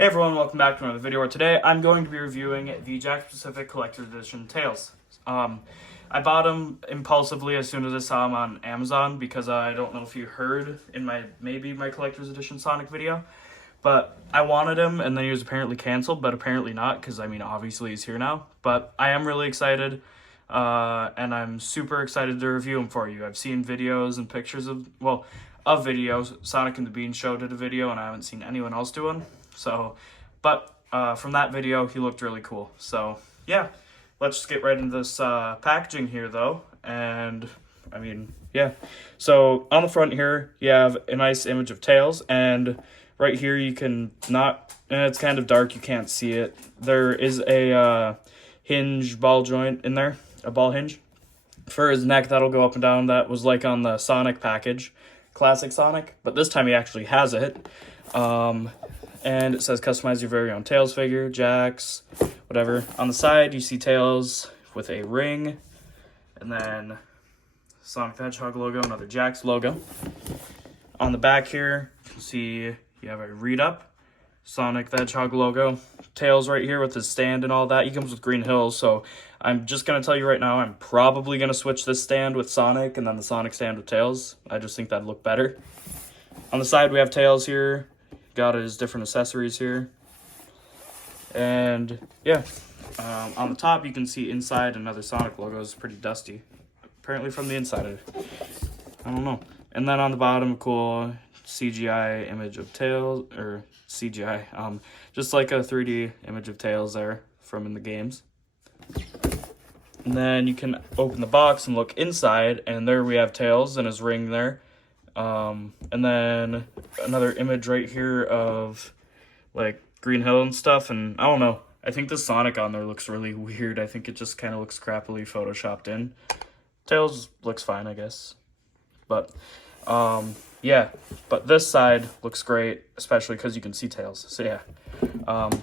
Hey everyone, welcome back to another video where today I'm going to be reviewing the Jakks Pacific Collector's Edition Tails. I bought them impulsively as soon as I saw them on Amazon because I don't know if you heard in my Collector's Edition Sonic video, but I wanted him and then he was apparently canceled, but apparently not because, I mean, obviously he's here now. But I am really excited and I'm super excited to review him for you. I've seen videos and pictures of videos. Sonic and the Bean Show did a video and I haven't seen anyone else do one. So, but from that video, he looked really cool. So, yeah, let's just get right into this packaging here, though. And, I mean, yeah. So, on the front here, you have a nice image of Tails. And right here, you can not, and it's kind of dark, you can't see it. There is a hinge ball joint in there, a ball hinge. For his neck, that'll go up and down. That was like on the Sonic package, Classic Sonic. But this time, he actually has it. And it says customize your very own Tails figure, Jakks, whatever. On the side, you see Tails with a ring, and then Sonic the Hedgehog logo, another Jakks logo. On the back here, you can see you have a read up, Sonic the Hedgehog logo. Tails right here with his stand and all that. He comes with Green Hills, so I'm just going to tell you right now, I'm probably going to switch this stand with Sonic and then the Sonic stand with Tails. I just think that'd look better. On the side, we have Tails here. Got his different accessories here. And yeah, on the top you can see inside another Sonic logo is pretty dusty. Apparently from the inside. I don't know. And then on the bottom, a cool CGI image of Tails, or CGI, just like a 3D image of Tails there from in the games. And then you can open the box and look inside, and there we have Tails and his ring there. And then another image right here of like Green Hill and stuff, and I don't know, I think the Sonic on there looks really weird. I think it just kind of looks crappily photoshopped in. Tails looks fine, I guess, but yeah, but this side looks great, especially because you can see Tails, so yeah.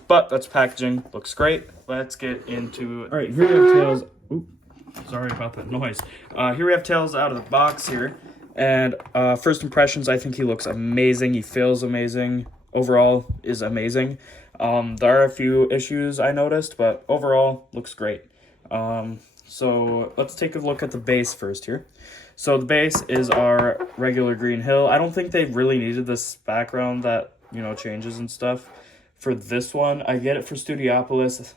But that's packaging, looks great. Let's get into it. All right, here we have Tails. Ooh, sorry about that noise. Here we have Tails out of the box here. And first impressions, I think he looks amazing. He feels amazing. Overall is amazing. There are a few issues I noticed, but overall looks great. So let's take a look at the base first here. So the base is our regular Green Hill. I don't think they really needed this background that, you know, changes and stuff for this one. I get it for Studiopolis.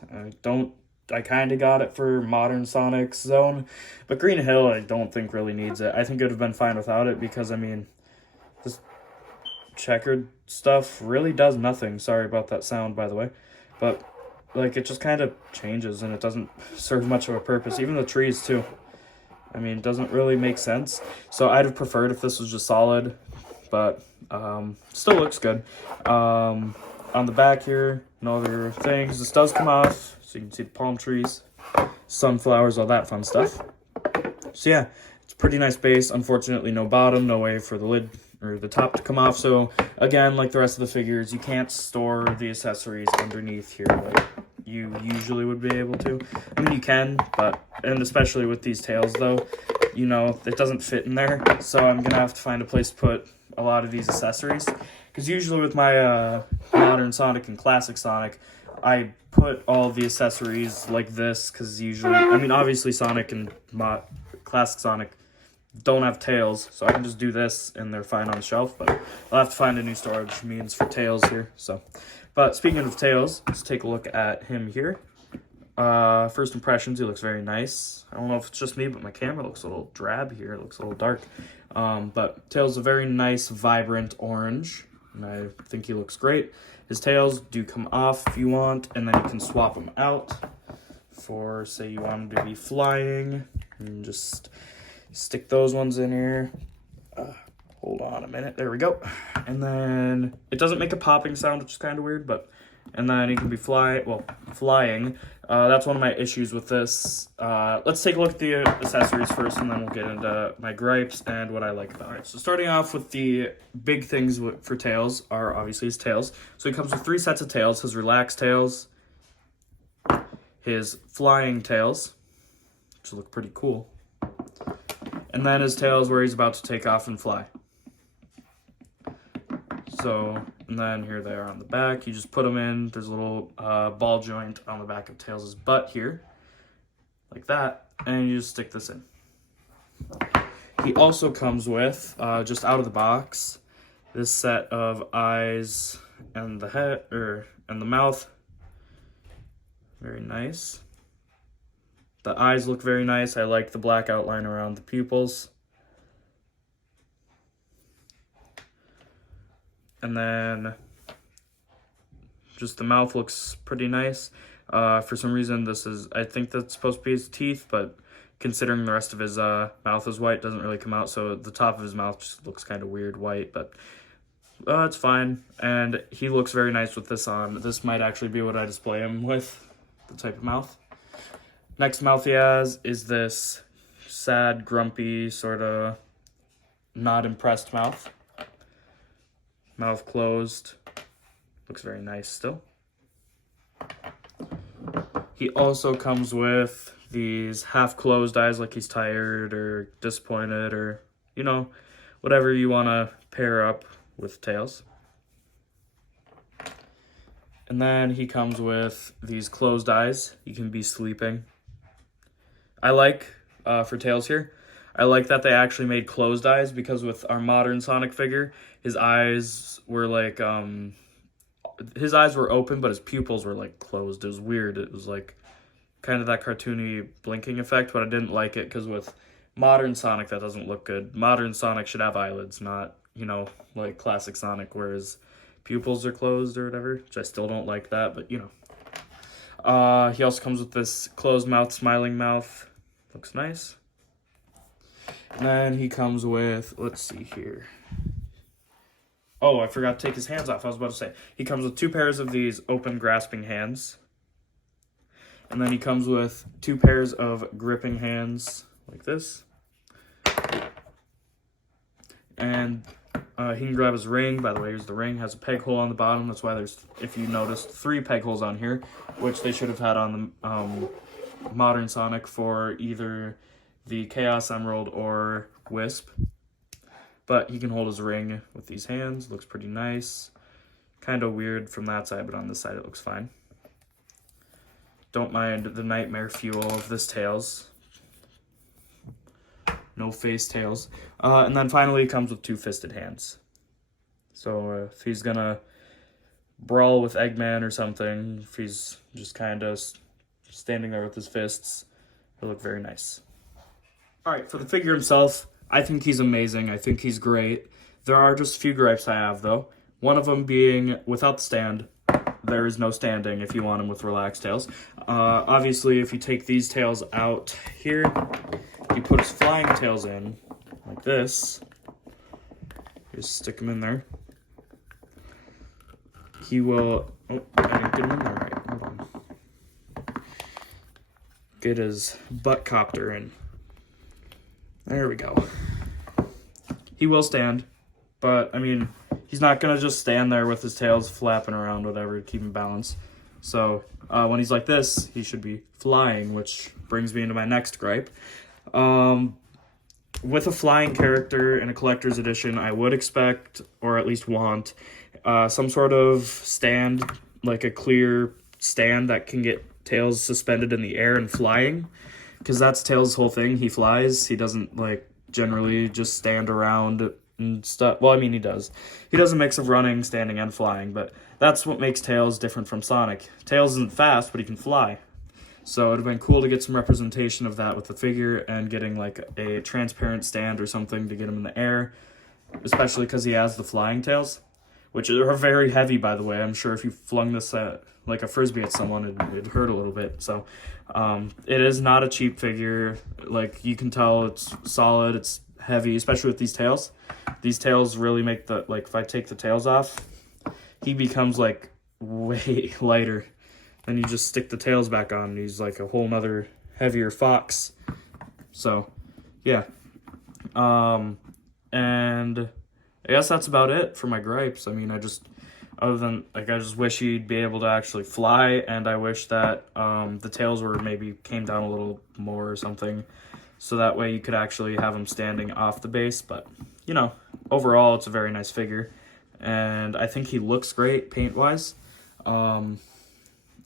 I kind of got it for Modern Sonic's Zone, but Green Hill I don't think really needs it. I think it would have been fine without it because, I mean, this checkered stuff really does nothing. Sorry about that sound, by the way. But, like, it just kind of changes and it doesn't serve much of a purpose. Even the trees, too. I mean, it doesn't really make sense. So I'd have preferred if this was just solid, but still looks good. On the back here, no other things. This does come off. So you can see the palm trees, sunflowers, all that fun stuff. So yeah, it's a pretty nice base. Unfortunately, no bottom, no way for the lid or the top to come off. So again, like the rest of the figures, you can't store the accessories underneath here like you usually would be able to. I mean, you can, but, and especially with these Tails though, you know, it doesn't fit in there. So I'm going to have to find a place to put a lot of these accessories. Because usually with my Modern Sonic and Classic Sonic, I put all the accessories like this because usually, I mean, obviously Sonic and Classic Sonic don't have Tails, so I can just do this and they're fine on the shelf, but I'll have to find a new storage means for Tails here. So, but speaking of Tails, let's take a look at him here. First impressions, he looks very nice. I don't know if it's just me, but my camera looks a little drab here. It looks a little dark. But Tails is a very nice, vibrant orange, and I think he looks great. His tails do come off if you want, and then you can swap them out for, say, you want him to be flying. And just stick those ones in here. Hold on a minute. There we go. And then it doesn't make a popping sound, which is kind of weird, but... And then he can be flying. That's one of my issues with this. Let's take a look at the accessories first, and then we'll get into my gripes and what I like about it. So starting off with the big things for Tails are obviously his tails. So he comes with 3 sets of tails. His relaxed tails, his flying tails, which look pretty cool, and then his tails where he's about to take off and fly. So, and then here they are on the back. You just put them in. There's a little ball joint on the back of Tails' butt here, like that, and you just stick this in. He also comes with, just out of the box, this set of eyes and the head, and the mouth. Very nice. The eyes look very nice. I like the black outline around the pupils. And then just the mouth looks pretty nice. For some reason, I think that's supposed to be his teeth, but considering the rest of his mouth is white, it doesn't really come out, so the top of his mouth just looks kind of weird white, but it's fine. And he looks very nice with this on. This might actually be what I display him with, the type of mouth. Next mouth he has is this sad, grumpy, sort of not impressed mouth. Mouth closed. Looks very nice still. He also comes with these half-closed eyes, like he's tired or disappointed or, you know, whatever you want to pair up with Tails. And then he comes with these closed eyes. You can be sleeping. I like, for Tails here, I like that they actually made closed eyes, because with our modern Sonic figure, his eyes were like, his eyes were open, but his pupils were like closed. It was weird. It was like kind of that cartoony blinking effect, but I didn't like it because with modern Sonic, that doesn't look good. Modern Sonic should have eyelids, not, you know, like classic Sonic, where his pupils are closed or whatever, which I still don't like that, but you know. He also comes with this closed mouth, smiling mouth. Looks nice. And then he comes with, let's see here. Oh, I forgot to take his hands off. I was about to say. He comes with 2 pairs of these open grasping hands. And then he comes with 2 pairs of gripping hands, like this. And he can grab his ring. By the way, here's the ring. Has a peg hole on the bottom. That's why there's, if you noticed, 3 peg holes on here, which they should have had on the modern Sonic for either the Chaos Emerald or Wisp. But he can hold his ring with these hands. Looks pretty nice. Kind of weird from that side, but on this side it looks fine. Don't mind the nightmare fuel of this Tails. No face Tails. And then finally he comes with 2 fisted hands. So if he's gonna brawl with Eggman or something, if he's just kind of standing there with his fists, he'll look very nice. Alright, for the figure himself, I think he's amazing. I think he's great. There are just a few gripes I have, though. One of them being, without the stand, there is no standing if you want him with relaxed tails. Obviously, if you take these tails out here, you put his flying tails in, like this. Just stick them in there. He will... Oh, I didn't get him in there right. Hold on. Get his butt copter in. There we go. He will stand, but, I mean, he's not going to just stand there with his tails flapping around, whatever, to keep him balanced. So, when he's like this, he should be flying, which brings me into my next gripe. With a flying character in a collector's edition, I would expect, or at least want, some sort of stand, like a clear stand that can get Tails suspended in the air and flying. Because that's Tails' whole thing. He flies. He doesn't, like, generally just stand around and stuff. Well, I mean, he does. He does a mix of running, standing, and flying, but that's what makes Tails different from Sonic. Tails isn't fast, but he can fly. So it would have been cool to get some representation of that with the figure and getting, like, a transparent stand or something to get him in the air, especially because he has the flying tails, which are very heavy, by the way. I'm sure if you flung this at, like, a Frisbee at someone, it'd hurt a little bit, so... it is not a cheap figure. Like, you can tell it's solid, it's heavy, especially with these tails. These tails really make the, like, if I take the tails off, he becomes, like, way lighter. Then you just stick the tails back on, and he's, like, a whole nother heavier fox. So, yeah. And I guess that's about it for my gripes. I mean, other than, like, I just wish he'd be able to actually fly, and I wish that the tails came down a little more or something, so that way you could actually have him standing off the base, but, you know, overall, it's a very nice figure, and I think he looks great paint-wise. I'm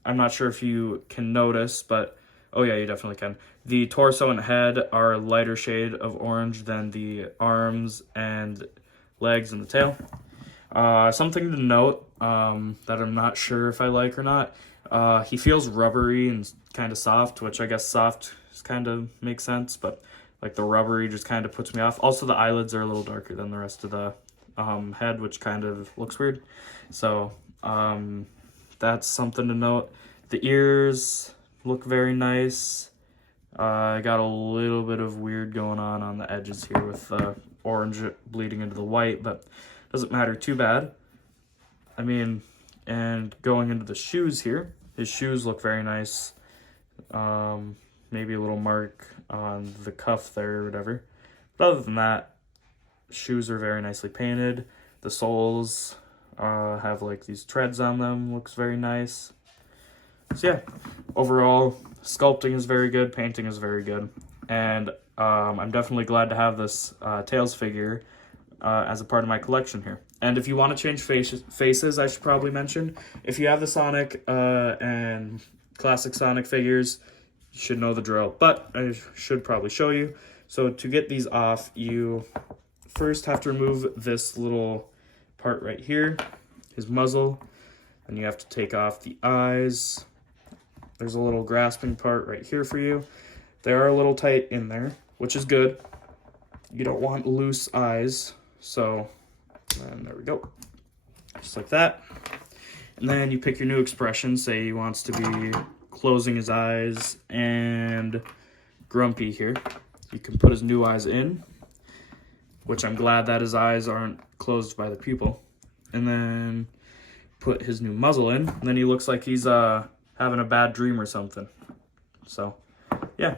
not sure if you can notice, but oh yeah, you definitely can. The torso and head are a lighter shade of orange than the arms and legs and the tail. Something to note that I'm not sure if I like or not. He feels rubbery and kind of soft, which I guess soft kind of makes sense, but like the rubbery just kind of puts me off. Also, the eyelids are a little darker than the rest of the head, which kind of looks weird. So that's something to note. The ears look very nice. I got a little bit of weird going on the edges here with the orange bleeding into the white, but doesn't matter too bad. I mean, and going into the shoes here, his shoes look very nice. Maybe a little mark on the cuff there or whatever. But other than that, shoes are very nicely painted. The soles have like these treads on them, looks very nice. So yeah, overall, sculpting is very good, painting is very good, and I'm definitely glad to have this Tails figure as a part of my collection here. And if you want to change faces, I should probably mention, if you have the Sonic and classic Sonic figures, you should know the drill, but I should probably show you. So to get these off, you first have to remove this little part right here, his muzzle, and you have to take off the eyes. There's a little grasping part right here for you. They are a little tight in there, which is good. You don't want loose eyes, so, and there we go. Just like that. And then you pick your new expression. Say he wants to be closing his eyes and grumpy here. You can put his new eyes in, which I'm glad that his eyes aren't closed by the pupil. And then put his new muzzle in, and then he looks like he's having a bad dream or something. So, yeah,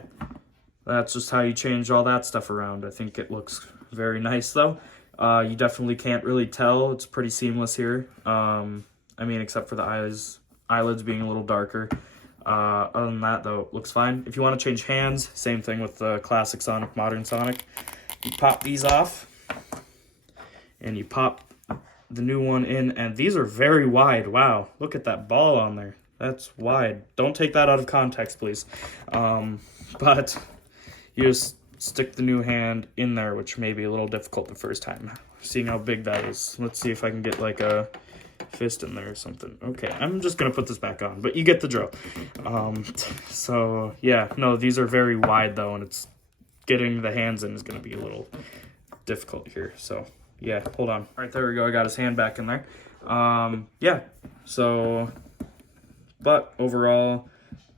that's just how you change all that stuff around. I think it looks very nice, though. You definitely can't really tell. It's pretty seamless here. I mean, except for the eyelids being a little darker. Other than that, though, it looks fine. If you want to change hands, same thing with the classic Sonic, modern Sonic. You pop these off, and you pop the new one in, and these are very wide. Wow, look at that ball on there. That's wide. Don't take that out of context, please. But you just stick the new hand in there, which may be a little difficult the first time, seeing how big that is. Let's see if I can get like a fist in there or something. Okay, I'm just gonna put this back on, but you get the drill. So yeah, no, these are very wide though, and it's getting the hands in is gonna be a little difficult here. So yeah, hold on. All right, there we go. I got his hand back in there. Yeah, so, but overall,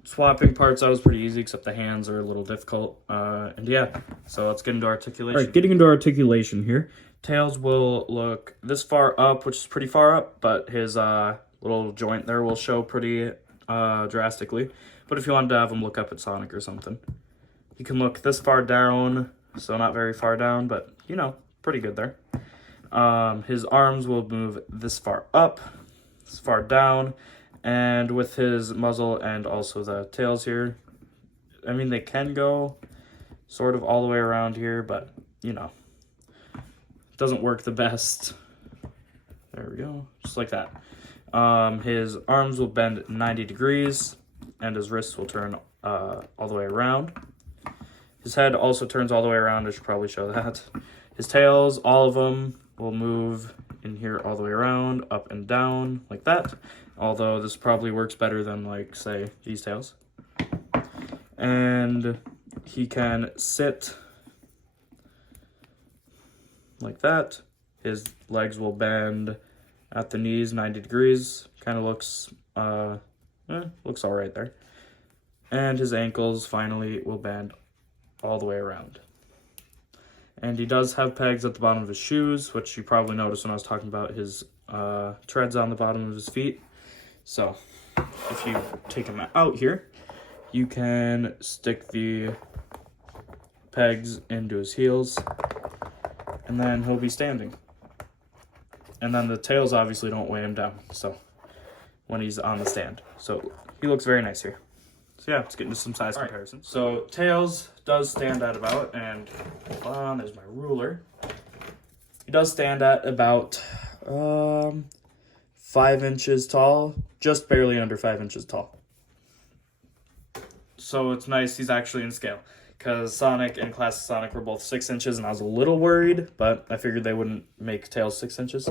swapping parts out was pretty easy, except the hands are a little difficult. And yeah, so let's get into articulation. All right, getting into articulation here. Tails will look this far up, which is pretty far up, but his little joint there will show pretty drastically. But if you wanted to have him look up at Sonic or something, you can look this far down, so not very far down, but, you know, pretty good there. His arms will move this far up, this far down, and with his muzzle and also the tails here, I mean, they can go sort of all the way around here, but, you know, it doesn't work the best. There we go, just like that. His arms will bend 90 degrees, and his wrists will turn all the way around. His head also turns all the way around. I should probably show that. His tails, all of them, will move in here all the way around, up and down, like that. Although this probably works better than, like, say, these tails. And he can sit like that. His legs will bend at the knees 90 degrees. Kind of looks, looks all right there. And his ankles, finally, will bend all the way around. And he does have pegs at the bottom of his shoes, which you probably noticed when I was talking about his treads on the bottom of his feet. So if you take him out here, you can stick the pegs into his heels, and then he'll be standing. And then the tails obviously don't weigh him down, so when he's on the stand. So he looks very nice here. So yeah, let's get into some size comparisons. So Tails does stand at about, and hold on, there's my ruler. He does stand at about 5 inches tall, just barely under 5 inches tall. So it's nice he's actually in scale, because Sonic and Classic Sonic were both 6 inches, and I was a little worried, but I figured they wouldn't make Tails 6 inches.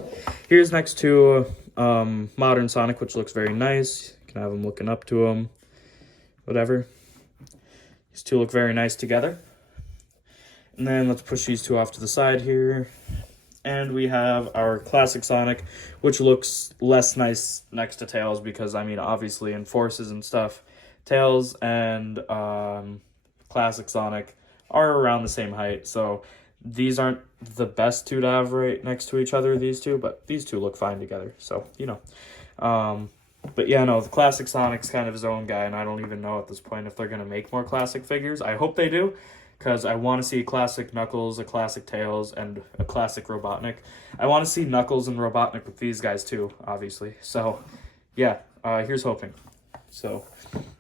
Here's next to Modern Sonic, which looks very nice. You can have him looking up to him, whatever. These two look very nice together. And then let's push these two off to the side here. And we have our Classic Sonic, which looks less nice next to Tails because, I mean, obviously in forces and stuff, Tails and Classic Sonic are around the same height. So these aren't the best two to have right next to each other, these two, but these two look fine together. So, you know. But yeah, no, the Classic Sonic's kind of his own guy, and I don't even know at this point if they're going to make more classic figures. I hope they do, because I want to see a classic Knuckles, a classic Tails, and a classic Robotnik. I want to see Knuckles and Robotnik with these guys too, obviously. So, yeah, here's hoping. So,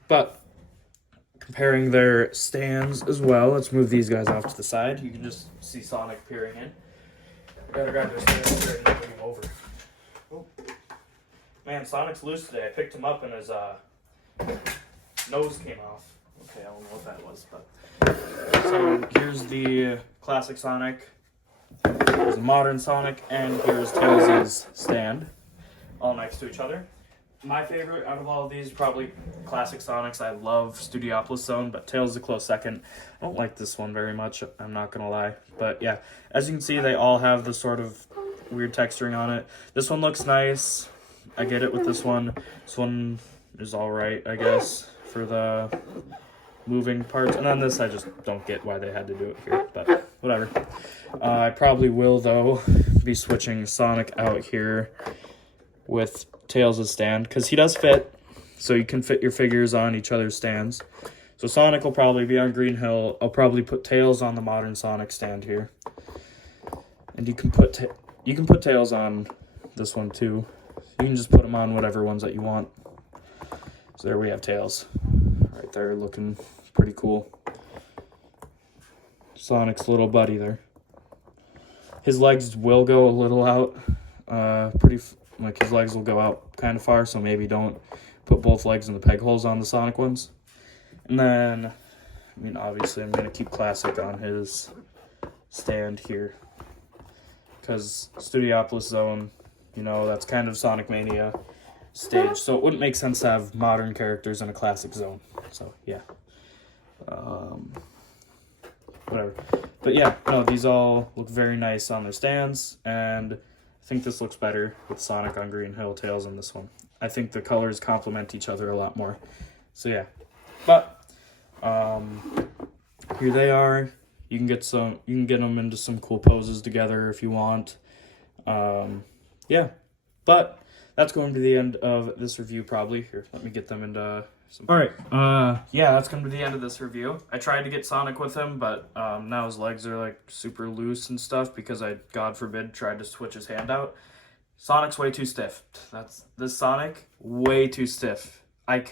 but comparing their stands as well, let's move these guys off to the side. You can just see Sonic peering in. I gotta grab their stands here and move him over. Oh. Man, Sonic's loose today. I picked him up and his nose came off. Okay, I don't know what that was, but... So here's the Classic Sonic, here's the Modern Sonic, and here's Tails' stand, all next to each other. My favorite out of all of these, probably Classic Sonics. I love Studiopolis Zone, but Tails is a close second. I don't like this one very much, I'm not going to lie. But yeah, as you can see, they all have this sort of weird texturing on it. This one looks nice. I get it with this one. This one is alright, I guess, for the moving parts. And then this, I just don't get why they had to do it here, but whatever. I probably will, though, be switching Sonic out here with Tails' stand, because he does fit, so you can fit your figures on each other's stands. So Sonic will probably be on Green Hill. I'll probably put Tails on the Modern Sonic stand here. And you can put Tails on this one, too. You can just put them on whatever ones that you want. So there we have Tails. Right there, looking pretty cool. Sonic's little buddy there. His legs will go a little out. Like his legs will go out kind of far, so maybe don't put both legs in the peg holes on the Sonic ones. And then, I mean, obviously I'm going to keep Classic on his stand here. Because Studiopolis Zone, you know, that's kind of Sonic Mania stage. So it wouldn't make sense to have modern characters in a classic zone. So, yeah. Whatever. But yeah, no, these all look very nice on their stands. And I think this looks better with Sonic on Green Hill, Tails on this one. I think the colors complement each other a lot more. So, yeah. But, here they are. You can get them into some cool poses together if you want. Yeah, but that's going to be the end of this review probably. Here, let me get them into some... Alright, yeah, that's going to be the end of this review. I tried to get Sonic with him, but now his legs are like super loose and stuff because I, God forbid, tried to switch his hand out. Sonic's way too stiff. This Sonic, way too stiff. I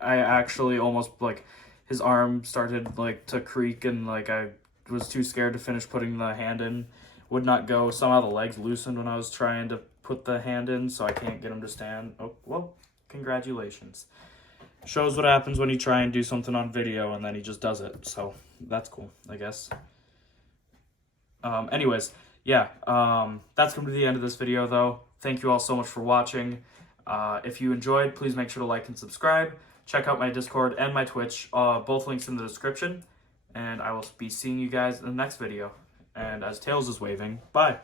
actually almost, like, his arm started, like, to creak and, like, I was too scared to finish putting the hand in. Would not go. Somehow the legs loosened when I was trying to put the hand in, so I can't get him to stand. Oh, well, congratulations. Shows what happens when you try and do something on video and then he just does it. So that's cool, I guess. Anyways, yeah, that's going to be the end of this video, though. Thank you all so much for watching. If you enjoyed, please make sure to like and subscribe. Check out my Discord and my Twitch. Both links in the description. And I will be seeing you guys in the next video. And as Tails is waving, bye.